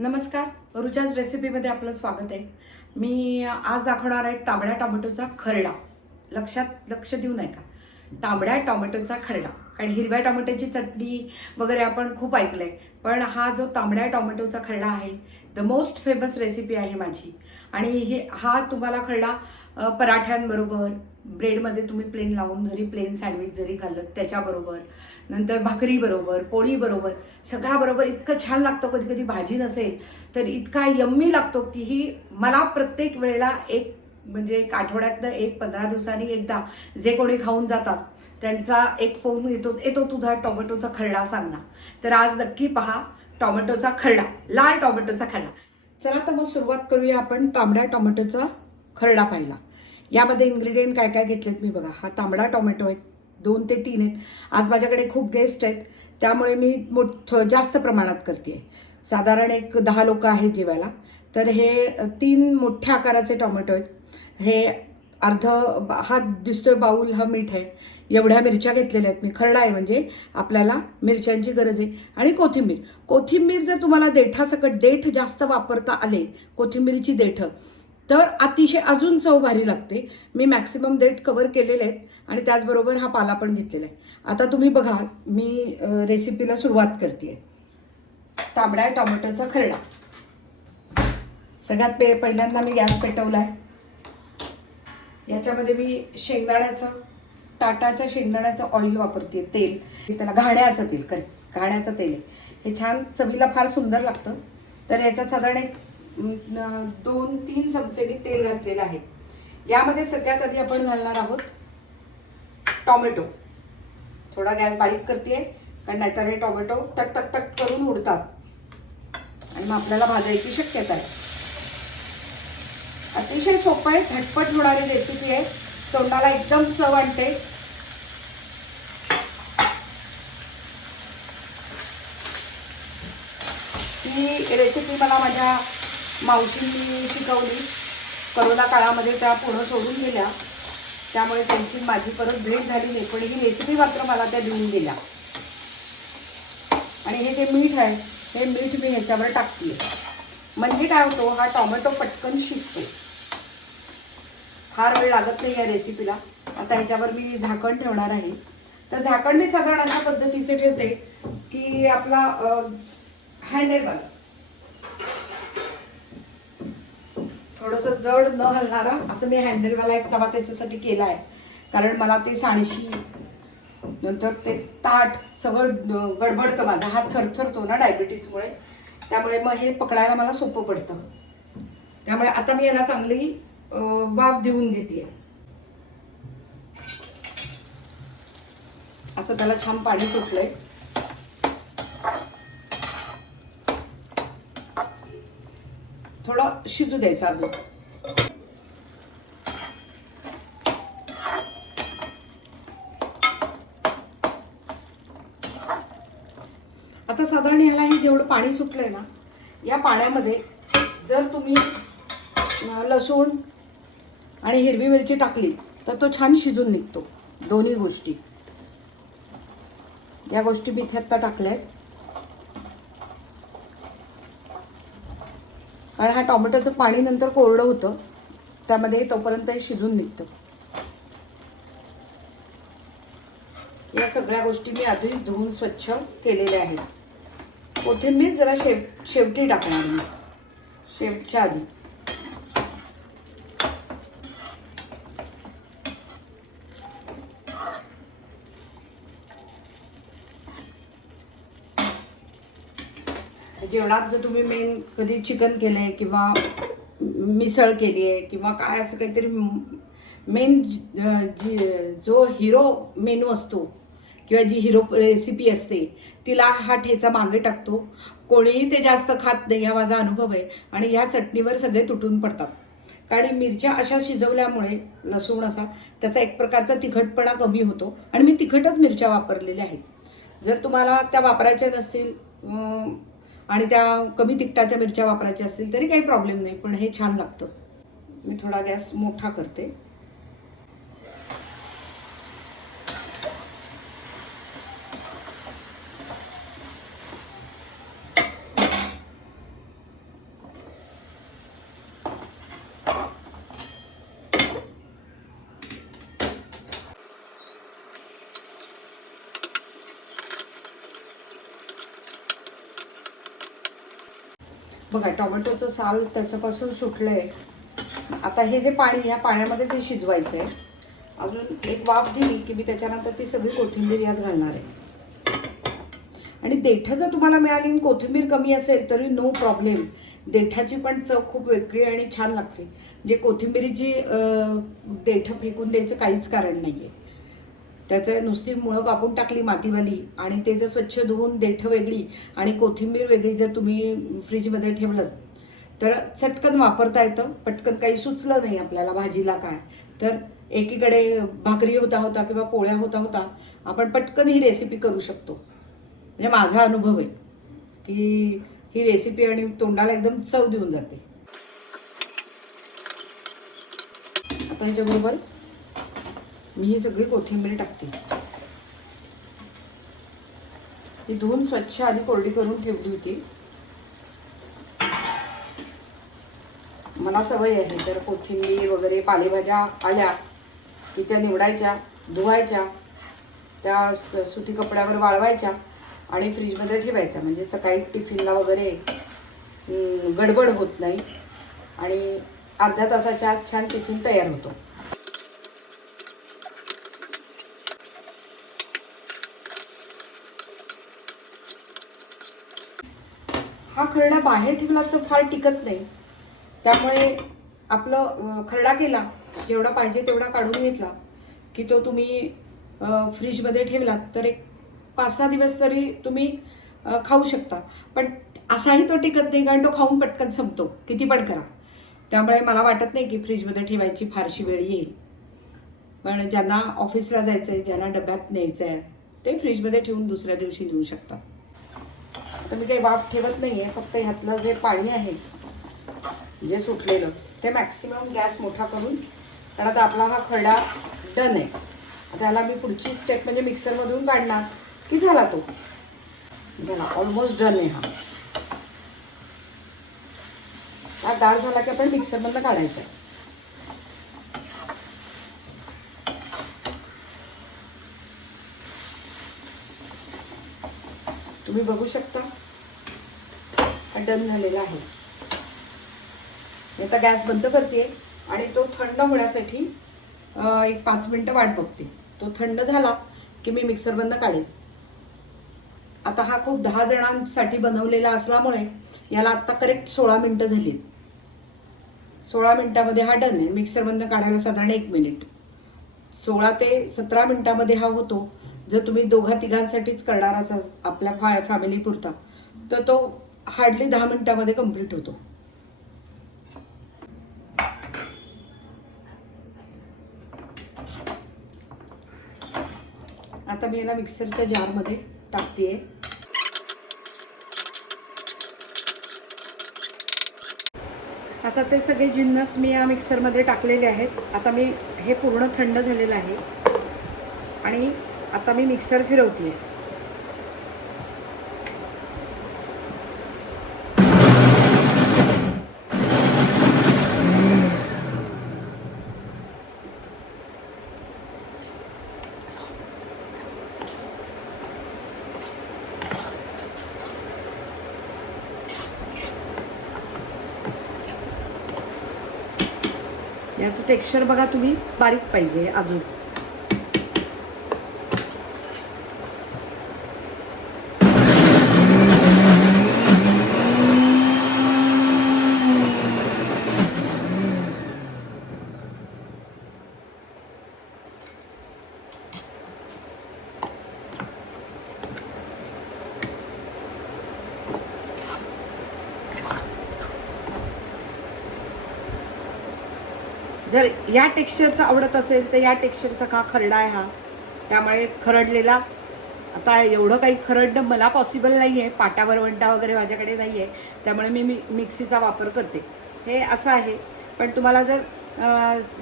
नमस्कार, रुचाज रेसिपीमध्ये आपलं स्वागत आहे. मी आज दाखवणार आहे तांबड्या टोमॅटोचा खरडा. लक्ष देऊ नये का? तांबड्या टोमॅटोचा खरडा. आणि हिरव्या टोमॅटोची चटणी वगैरे आपण खूप ऐकलंय, पण हा जो तांबड्या टोमॅटोचा खरडा आहे, द मोस्ट फेमस रेसिपी आहे माझी. आणि हा तुम्हाला खरडा पराठ्यांबरोबर, ब्रेडमध्ये तुम्ही प्लेन लावून जरी प्लेन सँडविच जरी खाल्लं त्याच्याबरोबर, नंतर भाकरीबरोबर, पोळीबरोबर, सगळ्याबरोबर इतकं छान लागतं. कधी कधी भाजी नसेल तर इतका यम्मी लागतो की ही मला प्रत्येक वेळेला म्हणजे एक आठवड्यातनं 15 दिवसांनी एकदा जे कोणी खाऊन जातात त्यांचा एक फोन येतो तुझा टोमॅटोचा खरडा सांग ना. तर आज नक्की पहा टोमॅटोचा खरडा, लाल टोमॅटोचा खरडा. चला तर मग सुरुवात करूया आपण तांबड्या टोमॅटोचा खरडा पाहिला. यामध्ये इन्ग्रेडियंट काय काय घेतलेत मी बघा. हा तांबडा टोमॅटो आहे, 2 ते 3 आहेत. आज माझ्याकडे खूप गेस्ट आहेत त्यामुळे मी जास्त प्रमाणात करते. साधारण एक 10 लोक आहेत जेवायला. तर हे 3 मोठ्या आकाराचे टोमॅटो आहेत. हे हा दिसतोय बाऊल, हा मीठ आहे. एवढ्या मिरच्या घेतलेल्या आहेत मी. खरडा आहे म्हणजे आपल्याला मिरच्यांची गरज आहे. आणि कोथिंबीर जर तुम्हाला देठासकट देठ जास्त वापरता आले, कोथिंबीरीची देठ, तर अतिशय अजून चव भारी लागते. मी मॅक्सिमम देठ कव्हर केलेले आहेत आणि त्याचबरोबर हा पाला पण घेतलेला आहे. आता तुम्ही बघा, मी रेसिपीला सुरुवात करते. तांबड्या टोमॅटोचा खरडा. सगळ्यात पहिल्यांदा मी गॅस पेटवला आहे. याच्यामध्ये मी टाटाच्या शेंगदाण्याचं ऑइल वापरते. तेल, त्याला घाण्याचं तेल आहे. हे छान चवीला फार सुंदर लागतं. तर याच्यात साधारण एक 2-3 चमचे मी तेल घातलेलं आहे. यामध्ये सगळ्यात आधी आपण घालणार आहोत टोमॅटो. थोडा गॅस बारीक करते कारण नाहीतर हे टोमॅटो टक टक टक करून उडतात आणि मग आपल्याला भाजायची शक्यता आहे. अतिशय सोपं आहे, झटपट होणारी रेसिपी आहे, तोंडाला एकदम चव आणते. ही रेसिपी मला माझ्या मावशींनी शिकवली. करोना काळामध्ये त्या पुढं सोडून गेल्या, त्यामुळे त्यांची माझी परत भेट झाली नाही, पण ही रेसिपी मात्र मला त्या देऊन गेल्या. आणि हे जे मीठ आहे, हे मीठ मी ह्याच्यावर टाकते. म्हणजे काय होतो, हा टोमॅटो पटकन शिजतो, फार वेळ लागत नाही या रेसिपीला. आता ह्याच्यावर मी झाकण ठेवणार आहे. तर झाकण मी साधारण अशा पद्धतीचे ठेवते की आपला हँडलवाला, थोडंसं जड न हलणारा असं मी हँडलवाला एक तवा त्याच्यासाठी केला आहे. कारण मला ते साणशी, नंतर ते ताट सगळं गडबडतं. माझा हात थरथरतो ना डायबिटीसमुळे, त्यामुळे मग हे पकडायला मला सोपं पडतं. त्यामुळे आता मी याला चांगली वाफ देऊन घेते. असं त्याला छान पाणी सुटलंय. थोडं शिजू द्यायचं अजून. आता साधारण ह्याला हे जेवढं पाणी सुटलंय ना, या पाण्यामध्ये जर तुम्ही लसूण आणि हिरवी मिरची टाकली तर तो छान शिजून निघतो. दोन्ही गोष्टी, या गोष्टी मी इथे आत्ता टाकल्या आहेत. कारण हा टोमॅटोचं पाणी नंतर कोरडं होतं, त्यामध्ये तोपर्यंत हे शिजून निघतं. या सगळ्या गोष्टी मी आधीच धुवून स्वच्छ केलेल्या आहेत. कोथिंबीर जरा शेवटी टाकणार मी, शेवटच्या आधी. जेवणात जर तुम्ही कधी चिकन केलंय किंवा मिसळ केली आहे किंवा काय असं काहीतरी मेन जो हिरो मेनू असतो किंवा जी हिरो रेसिपी असते, तिला हा ठेचा मागे टाकतो. कोणीही ते जास्त खात नाही, हा माझा अनुभव आहे. आणि ह्या चटणीवर सगळे तुटून पडतात. कारण मिरच्या अशा शिजवल्यामुळे, लसूण असा, त्याचा एक प्रकारचा तिखटपणा कमी होतो. आणि मी तिखटच मिरच्या वापरलेल्या आहेत. जर तुम्हाला त्या वापरायच्या नसतील आणि त्या कमी तिखटाच्या मिरच्या वापरायच्या असतील तरी काही प्रॉब्लेम नाही, पण हे छान लागतं. मी थोडा गॅस मोठा करते. बघा टोमॅटोचं साल त्याच्यापासून सुटलं आहे. आता हे जे पाणी, ह्या पाण्यामध्येच हे शिजवायचं आहे. अजून एक वाफ दिली की मी त्याच्यानंतर ती सगळी कोथिंबीर यात घालणार आहे. आणि देठं जर तुम्हाला मिळाली आणि कोथिंबीर कमी असेल तरी नो प्रॉब्लेम. देठाची पण चव खूप वेगळी आणि छान लागते. म्हणजे कोथिंबीरीची देठं फेकून द्यायचं काहीच कारण नाही आहे. त्याचं नुसती मुळं कापून टाकली मातीवाली आणि ते जर स्वच्छ धुवून देठं वेगळी आणि कोथिंबीर वेगळी जर तुम्ही फ्रीजमध्ये ठेवलं तर चटकन वापरता येतं. पटकन काही सुचलं नाही आपल्याला भाजीला काय, तर एकीकडे भाकरी होता होता किंवा पोळ्या होता होता आपण पटकन ही रेसिपी करू शकतो. म्हणजे माझा अनुभव आहे की ही रेसिपी आणि तोंडाला एकदम चव देऊन जाते. आता ह्याच्याबरोबर मी ही सगळी कोथिंबीर टाकते. ती धुवून स्वच्छ आधी कोरडी करून ठेवली होती. मला सवय आहे, तर कोथिंबीर वगैरे पालेभाज्या आल्या की त्या निवडायच्या, धुवायच्या, त्या सुती कपड्यावर वाळवायच्या आणि फ्रीजमध्ये ठेवायच्या. म्हणजे सकाळी टिफिनला वगैरे गडबड होत नाही आणि अर्ध्या तासाच्या आत छान टिफिन तयार होतो. हा खरडा बाहेर ठेवला तर फार टिकत नाही, त्यामुळे आपलं खरडा केला, जेवढा पाहिजे तेवढा काढून घेतला की तो तुम्ही फ्रीजमध्ये ठेवलात तर एक 5-6 दिवस तरी तुम्ही खाऊ शकता. पण असाही तो टिकत नाही, कारण तो खाऊन पटकन संपतो किती पण करा. त्यामुळे मला वाटत नाही की फ्रीजमध्ये ठेवायची फारशी वेळ येईल. पण ज्यांना ऑफिसला जायचं आहे, ज्यांना डब्यात न्यायचं आहे, ते फ्रीजमध्ये ठेवून दुसऱ्या दिवशी नेऊ शकतात. तर मी काही वाफ ठेवत नाही आहे, फक्त ह्यातलं जे पाणी आहे जे सुटलेलं ते मॅक्सिमम गॅस मोठा करून, कारण आता आपला हा खरडा डन आहे. त्याला मी पुढची स्टेप म्हणजे मिक्सरमधून काढणार की झाला तो. झाला, ऑलमोस्ट डन आहे हा. हा डाळ झाला की आपण मिक्सरमधनं काढायचा आहे. तुम्ही बघू शकता हा डन झालेला आहे. मी आता गॅस बंद करते आणि तो थंड होण्यासाठी एक 5 मिनटं वाट बघते. तो थंड झाला की मी मिक्सर बंद काढेन. आता हा खूप 10 जणांसाठी बनवलेला असल्यामुळे याला आत्ता करेक्ट 16 मिनटं झाली. 16 मिनटामध्ये हा डन आहे. मिक्सर बंद काढायला साधारण 1 मिनिट. 16 ते 17 मिनटामध्ये हा होतो. जर तुम्ही दोघा-तिघांसाठीच करणाराच आपल्या फॅमिली पुरता, तर तो हार्डली 10 मिनटामध्ये कंप्लीट होतो. आता मी याला मिक्सरच्या जारमध्ये टाकते. आता ते सगळे जिन्नस मी या मिक्सरमध्ये टाकलेले आहेत. आता मी हे पूर्ण थंड झालेलं आहे आणि आता मी मिक्सर फिरवते. याचं टेक्स्चर बघा तुम्ही, बारीक पाहिजे अजून. जर या टेक्स्चरचा आवडत असेल तर या टेक्स्चरचा का खरडा आहे हा. त्यामुळे खरडलेला, आता एवढं काही खरडणं मला पॉसिबल नाही आहे, पाटा वरवंटा वगैरे माझ्याकडे नाही आहे, त्यामुळे मी मिक्सीचा वापर करते. हे असं आहे. पण तुम्हाला जर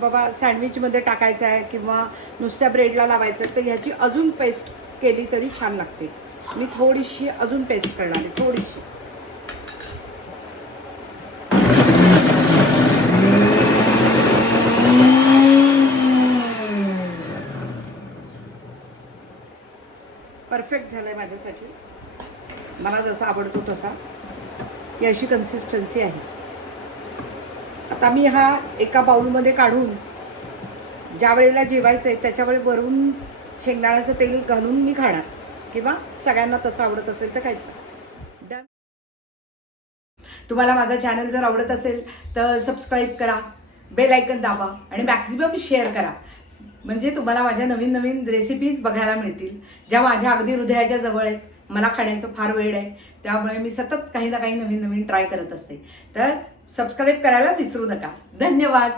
बाबा सँडविचमध्ये टाकायचं आहे किंवा नुसत्या ब्रेडला लावायचं आहे तर ह्याची अजून पेस्ट केली तरी छान लागते. मी थोडीशी अजून पेस्ट करणार आहे, थोडीशी. परफेक्ट झालं आहे माझ्यासाठी, मला जसा आवडतो तसा. ही अशी कन्सिस्टन्सी आहे. आता मी हा एका बाउलमध्ये काढून ज्या वेळेला जेवायचं आहे त्याच्या वेळी वरून शेंगदाण्याचं तेल घालून मी खाणार, किंवा सगळ्यांना तसं आवडत असेल तर खायचं. डन. तुम्हाला माझा चॅनल जर आवडत असेल तर सबस्क्राईब करा, बेल आयकन दाबा आणि मॅक्झिमम शेअर करा. म्हणजे तुम्हाला माझ्या नवीन नवीन रेसिपीज बघायला मिळतील, ज्या माझ्या अगदी हृदयाच्या जवळ आहेत. मला खाण्याचं फार वेळ आहे, त्यामुळे मी सतत काही ना काही नवीन नवीन ट्राय करत असते. तर सबस्क्राईब करायला विसरू नका. धन्यवाद.